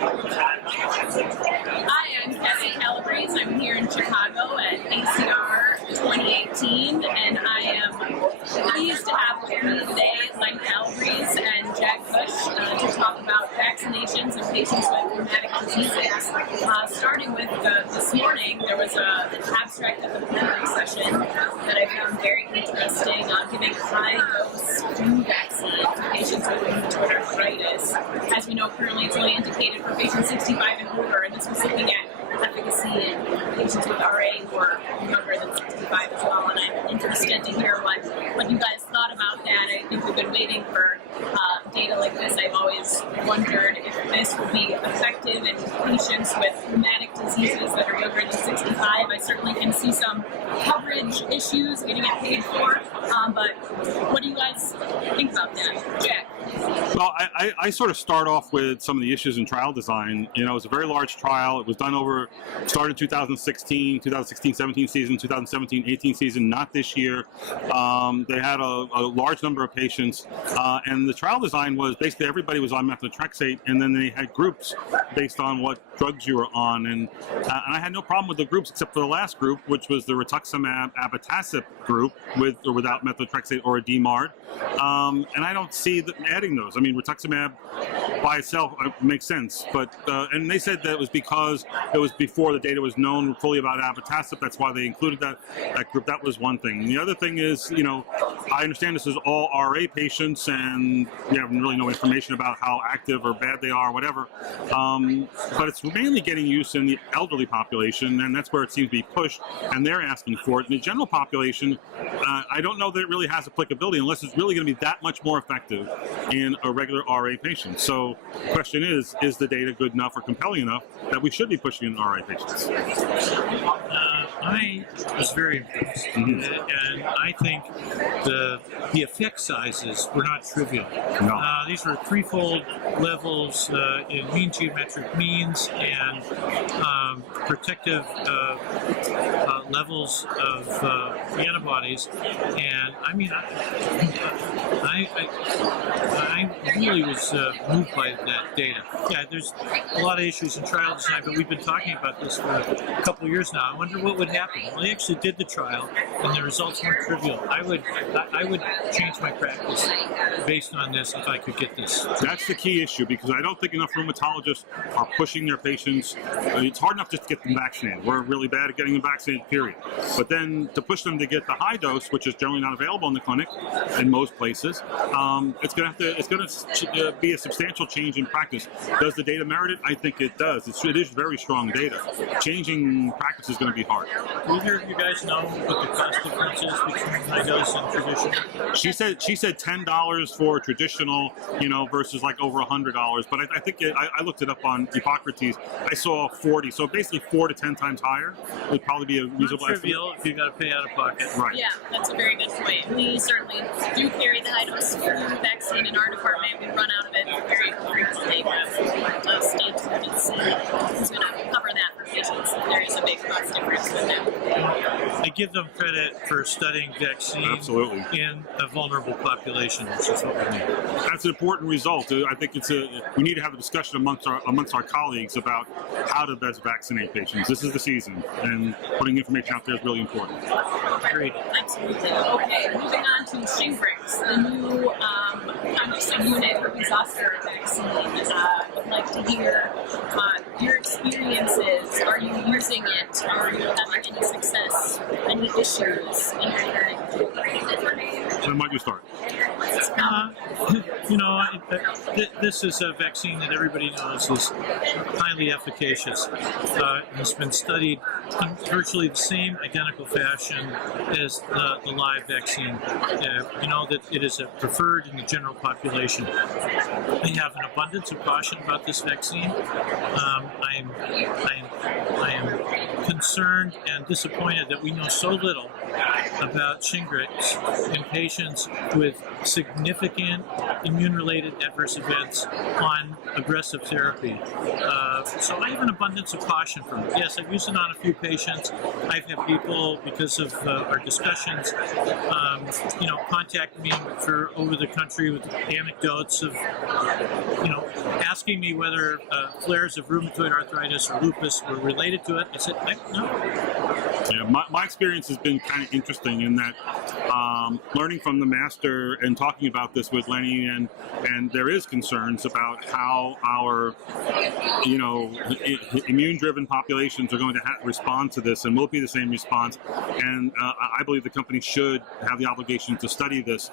Hi, I'm Cassie Calabrese. I'm here in Chicago at ACR 2018, and I am pleased to have with me today Len Calabrese and Cush to talk about vaccinations and patients with rheumatic diseases. Starting with this morning, there was an abstract at the plenary session that I found very interesting on giving high-dose flu vaccine to patients with rheumatoid arthritis. As we know, currently it's only indicated for patients 65 and older, and this was looking at efficacy in patients with RA who are younger than 65 as well, and I'm interested to hear what you guys thought about that. I think we've been waiting for data like this. I've always wondered if this would be effective in patients with rheumatic diseases that are younger than 65. I certainly can see some coverage issues getting it paid for, but what do you guys think about that? Jack? Well, I sort of start off with some of the issues in trial design. You know, it was a very large trial. It was done started 2016-17 season, 2017-18 season, not this year. They had a large number of patients, and the trial design was basically everybody was on methotrexate, and then they had groups based on what drugs you were on. And I had no problem with the groups except for the last group, which was the rituximab abatacept group with or without methotrexate or a DMARD. And I don't see adding those. I mean, rituximab by itself makes sense, but and they said that it was because it was before the data was known fully about abatacept. That's why they included that group. That was one thing. And the other thing is, you know, I understand this is all RA patients, and we have really no information about how active or bad they are, or whatever. But it's mainly getting used in the elderly population, and that's where it seems to be pushed, and they're asking for it. In the general population, I don't know that it really has applicability unless it's really going to be that much more effective in a regular RA patient. So the question is the data good enough or compelling enough that we should be pushing in RA patients? I was very impressed, and I think the effect sizes were not trivial. No. These were threefold levels in mean geometric means and protective levels of the antibodies, and I mean, I really was moved by that data. Yeah, there's a lot of issues in trial design, but we've been talking about this for a couple of years now. I wonder what would happen. Well, they actually did the trial, and the results weren't trivial. I would change my practice based on this if I could get this. That's the key issue, because I don't think enough rheumatologists are pushing their patients. It's hard enough just to get them vaccinated. We're really bad at getting them vaccinated, period. But then to push them to get the high dose, which is generally not available in the clinic in most places, it's going to be a substantial change in practice. Does the data merit it? I think it does. It is very strong data. Changing practice is going to be hard. Do either of you guys know what the cost difference is between high dose and traditional? She said $10 for traditional, you know, versus like over $100. But I think I looked it up on Hippocrates. I saw 40, so basically 4 to 10 times higher would probably be a reasonable estimate. Trivial if you got to pay out of pocket. Right. Yeah, that's a very good point. We certainly do carry the high-dose flu vaccine in our department. We run out of it very frequently, but stay tuned and see who's going to cover that for patients. There is a big cost difference with them. I give them credit for studying vaccines in a vulnerable population, which is what we need. That's an important result. I think we need to have a discussion amongst our colleagues about how to best vaccinate patients. This is the season, and putting information out there is really important. Great. Absolutely. Okay, moving on to Shingrix, the new unit herpes zoster vaccine. Would like to hear your experiences. Are you using it? Are you having any success? Any issues in your current? So why don't you start? You know, this is a vaccine that everybody knows is highly efficacious. It's been studied in virtually the same identical fashion as the live vaccine. You know that it is preferred in the general population. I have an abundance of caution about this vaccine. I am concerned and disappointed that we know so little about Shingrix in patients with significant immune-related adverse events on aggressive therapy. So I have an abundance of caution from it. Yes, I've used it on a few patients. I've had people, because of our discussions, contact me for over the country with anecdotes of, asking me whether flares of rheumatoid arthritis or lupus were related to it. I said, no. Yeah, my experience has been kind of interesting in that learning from the master and talking about this with Lenny, and there is concerns about how our immune-driven populations are going to respond to this, and will be the same response. And I believe the company should have the obligation to study this.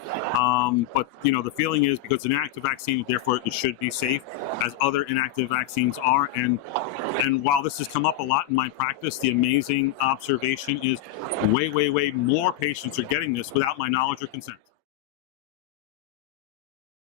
But the feeling is, because it's an inactive vaccine, therefore it should be safe, as other inactive vaccines are. And while this has come up a lot in my practice, the amazing observation is way more patients are getting this without my knowledge or consent.